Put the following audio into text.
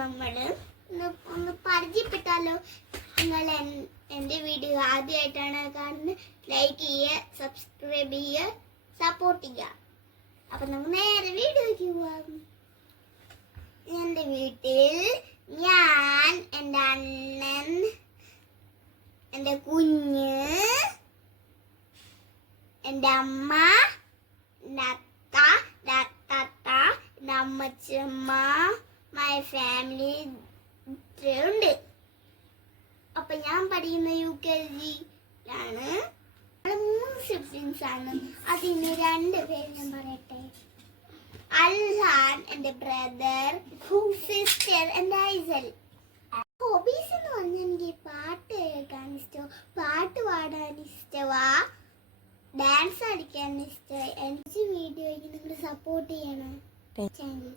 നമ്മൾ ഒന്ന് പരിചയപ്പെട്ടാലോ എന്റെ എന്റെ വീഡിയോ ആദ്യമായിട്ടാണ് കാണുന്നത്. ലൈക്ക് ചെയ്യുക സബ്സ്ക്രൈബ് ചെയ്യുക സപ്പോർട്ട് ചെയ്യുക. അപ്പം നമുക്ക് നേരെ വീഡിയോയ്ക്ക് പോവാം. എന്റെ വീട്ടിൽ ഞാൻ എന്റെ അണ്ണൻ എന്റെ കുഞ്ഞ് എന്റെ അമ്മ എന്റെ അത്ത എന്റെ അത്തത്ത എന്റെ അമ്മച്ചമ്മ മൈ ഫാമിലി ഉണ്ട്. അപ്പൊ ഞാൻ പഠിക്കുന്ന യു കെ ജിയിലാണ് മൂന്ന് സിബ്ലിങ്സ് ആണ്. അതിന് രണ്ട് പേര് ഞാൻ പറയട്ടെ. അൽഹാൻ എന്റെ ബ്രദർ സിസ്റ്റർ എന്റെ ഐസൽ ഹോബീസ് എന്ന് പറഞ്ഞാൽ എനിക്ക് പാട്ട് കേൾക്കാൻ ഇഷ്ടം. പാട്ട് പാടാൻ ഇഷ്ടമാ ഡാൻസ് കളിക്കാൻ ഇഷ്ടമായി എനിക്ക് വീഡിയോയ്ക്ക് നിങ്ങൾ സപ്പോർട്ട് ചെയ്യണം. Thank you